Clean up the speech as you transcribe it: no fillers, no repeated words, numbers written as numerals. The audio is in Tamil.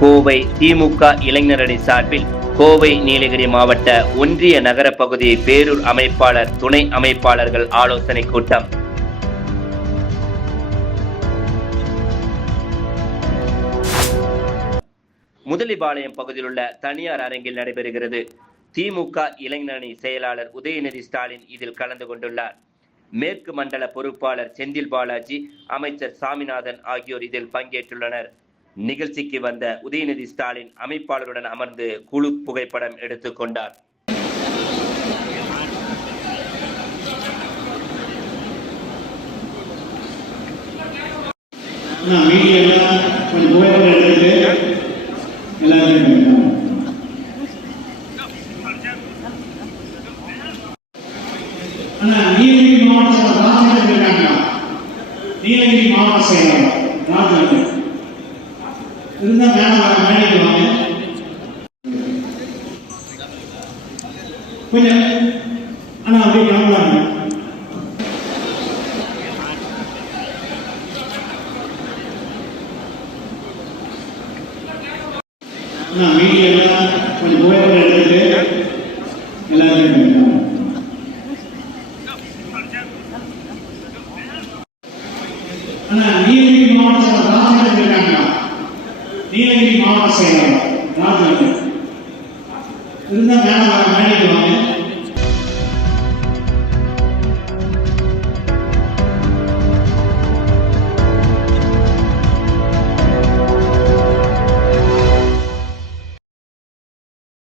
கோவை திமுக இளைஞரணி சார்பில் கோவை நீலகிரி மாவட்ட ஒன்றிய நகர பகுதி பேரூர் அமைப்பாளர் துணை அமைப்பாளர்கள் ஆலோசனை கூட்டம். முதலிபாளையம் பகுதியில் உள்ள தனியார் அரங்கில் நடைபெறுகிறது. திமுக இளைஞரணி செயலாளர் உதயநிதி ஸ்டாலின் இதில் கலந்து கொண்டுள்ளார். மேற்கு மண்டல பொறுப்பாளர் செந்தில் பாலாஜி, அமைச்சர் சாமிநாதன் ஆகியோர் இதில் பங்கேற்றுள்ளனர். நிகழ்ச்சிக்கு வந்த உதயநிதி ஸ்டாலின் அமைப்பாளருடன் அமர்ந்து குழு புகைப்படம் எடுத்துக் கொண்டார். நீலகிரி மாவட்ட செயலாளர் ராஜன் இருந்தா மேடைக்கு வாங்க. கொஞ்சம் ஆனா அப்படியே கிளம்புவாங்க. மீடியா எல்லாம் கொஞ்சம் புகைப்படம் எடுத்துட்டு எல்லாருமே நீலகிரி மாவட்ட ராஜன் இருக்காங்க. நீலகிரி மாவட்ட செயலாளர் ராஜன் இருந்தா மேடைக்கு வாங்க.